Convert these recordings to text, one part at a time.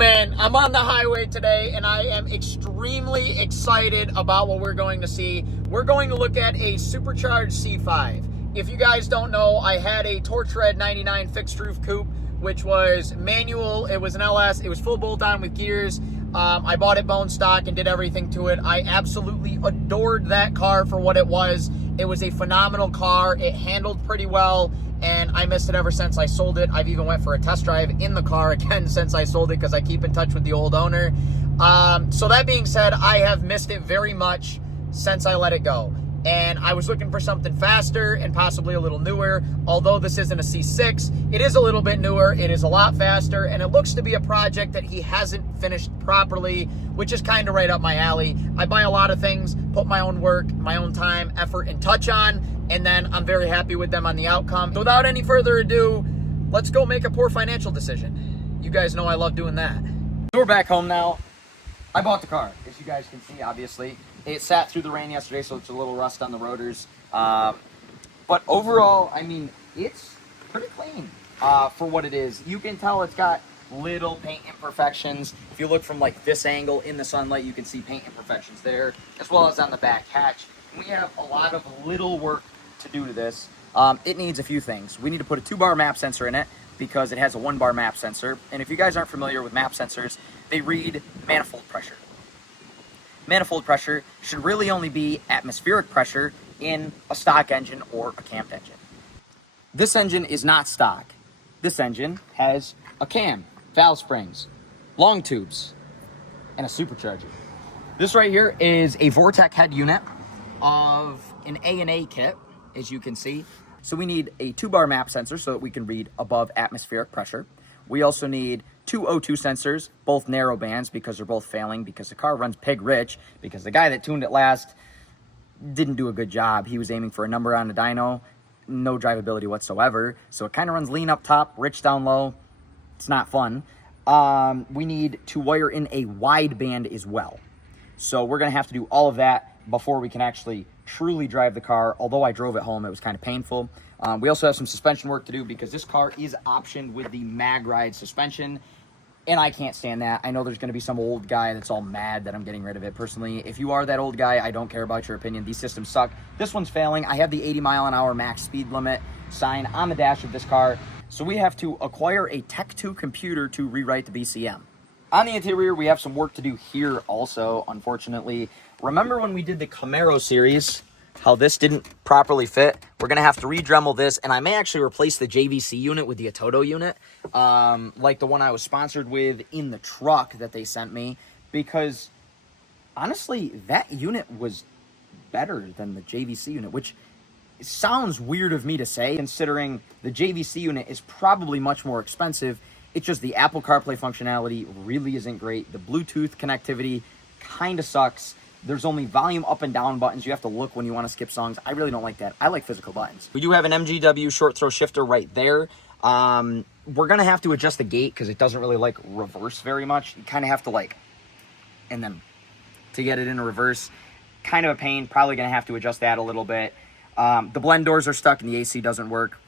man, I'm on the highway today and I am extremely excited about what we're going to see. We're going to look at a supercharged C5. If you guys don't know, I had a Torch Red 99 fixed roof coupe, which was manual. It was an LS. It was full bolt on with gears. I bought it bone stock and did everything to it. I absolutely adored that car for what it was. It was a phenomenal car. It handled pretty well, and I missed it ever since I sold it. I've even went for a test drive in the car again since I sold it because I keep in touch with the old owner. So that being said, I have missed it very much since I let it go. And I was looking for something faster and possibly a little newer. Although this isn't a C6, it is a little bit newer. It is a lot faster, and it looks to be a project that he hasn't finished properly, which is kind of right up my alley. I buy a lot of things, put my own work, my own time, effort, and touch on, and then I'm very happy with them on the outcome. So without any further ado, let's go make a poor financial decision. You guys know I love doing that. So we're back home now. I bought the car, as you guys can see, obviously. It sat through the rain yesterday, so it's a little rust on the rotors. But overall, I mean, it's pretty clean for what it is. You can tell it's got little paint imperfections. If you look from like this angle in the sunlight, you can see paint imperfections there, as well as on the back hatch. We have a lot of little work to do to this. It needs a few things. We need to put a 2-bar map sensor in it because it has a 1-bar map sensor. And if you guys aren't familiar with map sensors, they read manifold pressure. Manifold pressure should really only be atmospheric pressure in a stock engine or a camped engine. This engine is not stock. This engine has a cam, valve springs, long tubes, and a supercharger. This right here is a Vortec head unit of an A&A kit, as you can see. So we need a 2-bar map sensor so that we can read above atmospheric pressure. We also need 2 O2 sensors, both narrow bands because they're both failing because the car runs pig rich because the guy that tuned it last didn't do a good job. He was aiming for a number on the dyno, no drivability whatsoever. So it kind of runs lean up top, rich down low. It's not fun. We need to wire in a wideband as well. So we're going to have to do all of that before we can actually truly drive the car. Although I drove it home, it was kind of painful. We also have some suspension work to do because this car is optioned with the mag ride suspension, and I can't stand that. I know there's going to be some old guy that's all mad that I'm getting rid of it. Personally, if you are that old guy, I don't care about your opinion. These systems suck. This one's failing. I have the 80-mile-an-hour max speed limit sign on the dash of this car, so we have to acquire a Tech 2 computer to rewrite the BCM. On the interior, we have some work to do here also, unfortunately. Remember when we did the Camaro series, how this didn't properly fit? We're going to have to re-Dremel this, and I may actually replace the JVC unit with the Atoto unit, like the one I was sponsored with in the truck that they sent me, because honestly, that unit was better than the JVC unit, which sounds weird of me to say, considering the JVC unit is probably much more expensive. It's just the Apple CarPlay functionality really isn't great. The Bluetooth connectivity kind of sucks. There's only volume up and down buttons. You have to look when you want to skip songs. I really don't like that. I like physical buttons. We do have an MGW short throw shifter right there. We're going to have to adjust the gate because it doesn't really like reverse very much. You kind of have to like, and then to get it in reverse, kind of a pain. Probably going to have to adjust that a little bit. The blend doors are stuck and the AC doesn't work.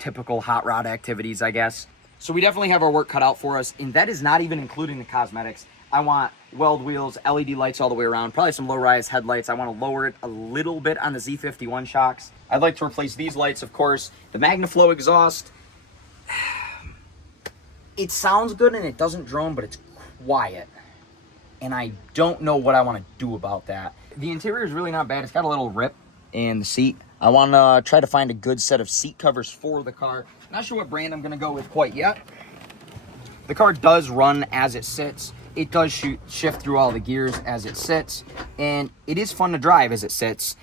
Typical hot rod activities, I guess. So we definitely have our work cut out for us, and that is not even including the cosmetics. I want weld wheels, LED lights all the way around, probably some low-rise headlights. I want to lower it a little bit on the Z51 shocks. I'd like to replace these lights, of course. The MagnaFlow exhaust, it sounds good and it doesn't drone, but it's quiet. And I don't know what I want to do about that. The interior is really not bad. It's got a little rip in the seat. I want to try to find a good set of seat covers for the car. Not sure what brand I'm going to go with quite yet. The car does run as it sits. It does shift through all the gears as it sits. And it is fun to drive as it sits.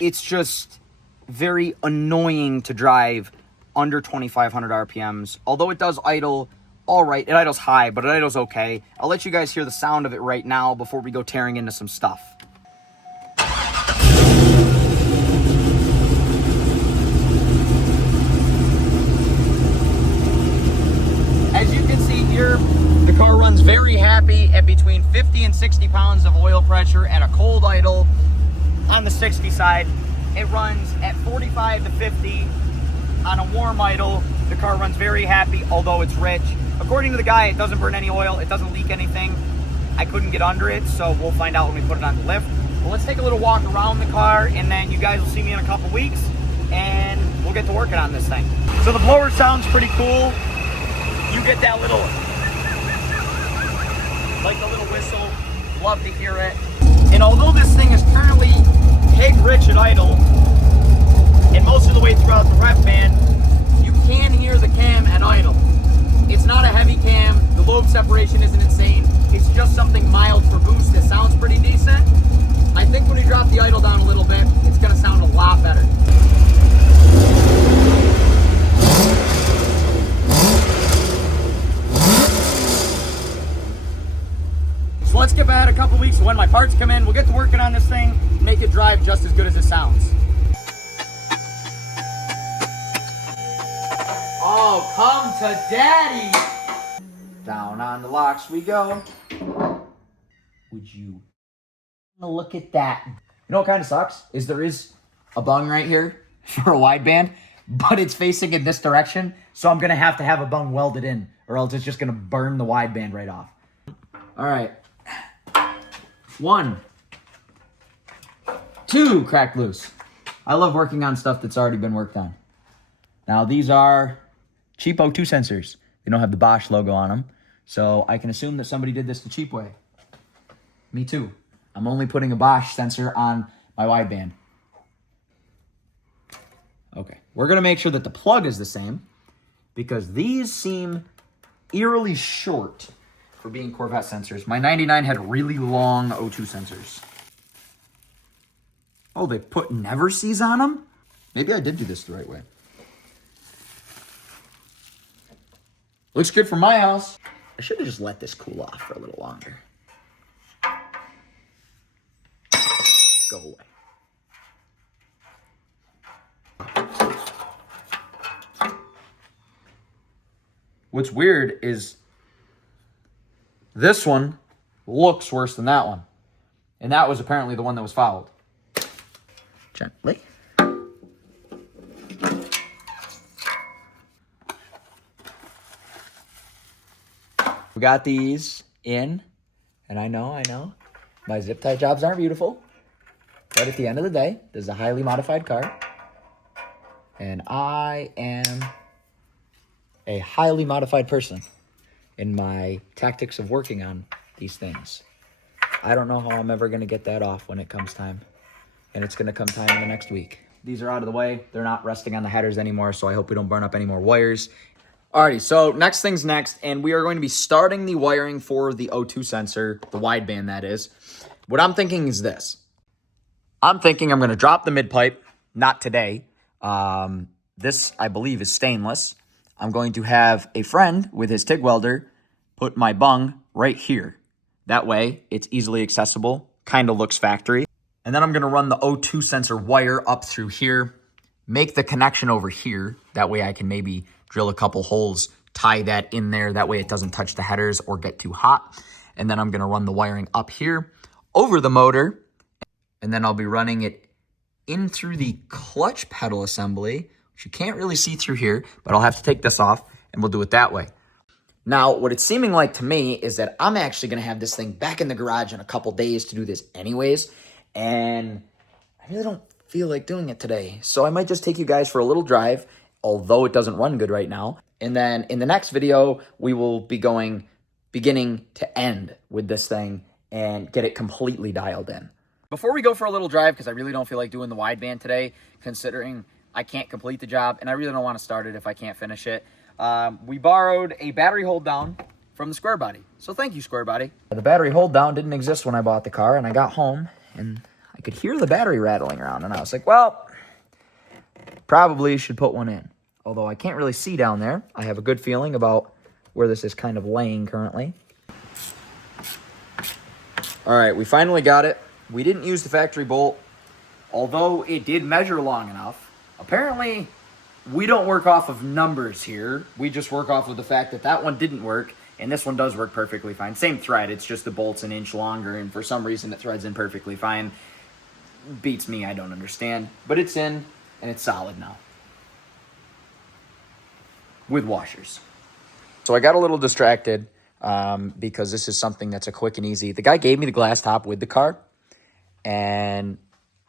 It's just very annoying to drive under 2,500 RPMs. Although it does idle all right. It idles high, but it idles okay. I'll let you guys hear the sound of it right now before we go tearing into some stuff. The car runs very happy at between 50 and 60 pounds of oil pressure at a cold idle. On the 60 side, it runs at 45 to 50 on a warm idle, the car runs very happy, although it's rich. According to the guy, it doesn't burn any oil, it doesn't leak anything. I couldn't get under it, so we'll find out when we put it on the lift. But let's take a little walk around the car, and then you guys will see me in a couple weeks, and we'll get to working on this thing. So the blower sounds pretty cool. You get that little, like the little whistle. Love to hear it. And although this thing is currently pig rich at idle, and most of the way throughout the rep band, you can hear the cam at idle. It's not a heavy cam, the lobe separation isn't insane, it's just something mild for boost that sounds pretty decent. I think when we drop the idle down a little bit, it's gonna sound a lot better. So let's skip ahead a couple weeks, so when my parts come in, we'll get to working on this thing, make it drive just as good as it sounds. Oh, come to daddy! Down on the locks we go. Would you look at that? You know what kind of sucks? Is there is a bung right here for a wideband, but it's facing in this direction, so I'm gonna have to have a bung welded in, or else it's just gonna burn the wideband right off. All right. 1, 2, cracked loose. I love working on stuff that's already been worked on. Now these are cheap O2 sensors. They don't have the Bosch logo on them, so I can assume that somebody did this the cheap way. Me too. I'm only putting a Bosch sensor on my wideband. Okay, we're gonna make sure that the plug is the same, because these seem eerily short for being Corvette sensors. My 99 had really long O2 sensors. Oh, they put never sees on them? Maybe I did do this the right way. Looks good for my house. I should have just let this cool off for a little longer. Go away. What's weird is this one looks worse than that one. And that was apparently the one that was fouled. Gently. We got these in, and I know, my zip tie jobs aren't beautiful, but at the end of the day, this is a highly modified car, and I am a highly modified person in my tactics of working on these things. I don't know how I'm ever going to get that off when it comes time, and it's going to come time in the next week. These are out of the way. They're not resting on the headers anymore, so I hope we don't burn up any more wires. Alrighty, so next thing's next, and we are going to be starting the wiring for the O2 sensor, the wideband that is. What I'm thinking is this. I'm thinking I'm going to drop the mid-pipe, not today. This, I believe, is stainless. I'm going to have a friend with his TIG welder put my bung right here. That way, it's easily accessible, kind of looks factory. And then I'm going to run the O2 sensor wire up through here, make the connection over here. That way I can maybe drill a couple holes, tie that in there. That way it doesn't touch the headers or get too hot. And then I'm going to run the wiring up here over the motor. And then I'll be running it in through the clutch pedal assembly, which you can't really see through here, but I'll have to take this off and we'll do it that way. Now, what it's seeming like to me is that I'm actually going to have this thing back in the garage in a couple days to do this anyways. And I really don't feel like doing it today. So I might just take you guys for a little drive, although it doesn't run good right now. And then in the next video, we will be going beginning to end with this thing and get it completely dialed in. Before we go for a little drive, because I really don't feel like doing the wideband today, considering I can't complete the job, and I really don't want to start it if I can't finish it. We borrowed a battery hold down from the Square Body. So thank you, Square Body. The battery hold down didn't exist when I bought the car, and I got home and I could hear the battery rattling around, and I was like, well, probably should put one in. Although I can't really see down there, I have a good feeling about where this is kind of laying currently. All right, we finally got it. We didn't use the factory bolt, although it did measure long enough. Apparently, we don't work off of numbers here. We just work off of the fact that that one didn't work, and this one does work perfectly fine. Same thread, it's just the bolt's an inch longer, and for some reason it threads in perfectly fine. Beats me, I don't understand. But it's in, and it's solid now. with washers. So I got a little distracted because this is something that's a quick and easy. The guy gave me the glass top with the car, and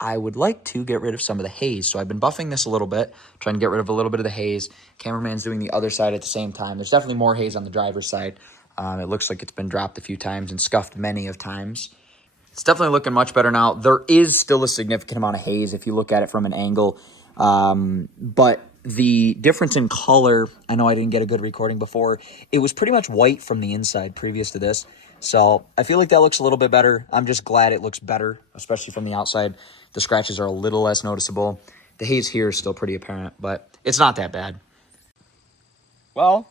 I would like to get rid of some of the haze. So I've been buffing this a little bit, trying to get rid of a little bit of the haze. Cameraman's doing the other side at the same time. There's definitely more haze on the driver's side. It looks like it's been dropped a few times and scuffed many of times. It's definitely looking much better now. There is still a significant amount of haze if you look at it from an angle. But the difference in color, I know I didn't get a good recording before. It was pretty much white from the inside previous to this. So I feel like that looks a little bit better. I'm just glad it looks better, especially from the outside. The scratches are a little less noticeable. The haze here is still pretty apparent, but it's not that bad. Well,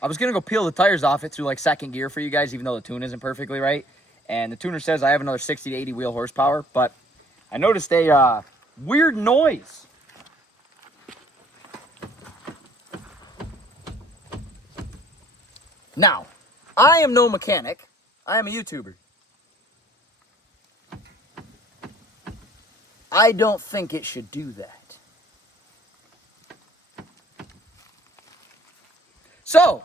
I was going to go peel the tires off it through like second gear for you guys, even though the tune isn't perfectly right. And the tuner says I have another 60 to 80 wheel horsepower, but I noticed a weird noise. Now, I am no mechanic. I am a YouTuber. I don't think it should do that. So,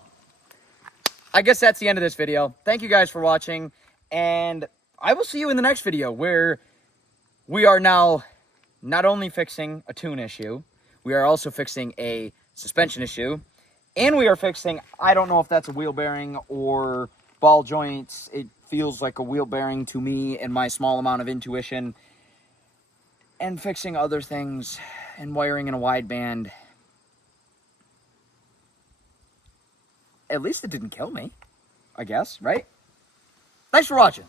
I guess that's the end of this video. Thank you guys for watching, and I will see you in the next video where we are now not only fixing a tune issue, we are also fixing a suspension issue, and we are fixing, I don't know if that's a wheel bearing or ball joints. It feels like a wheel bearing to me and my small amount of intuition. And fixing other things and wiring in a wideband. At least it didn't kill me, I guess, right? Thanks for watching.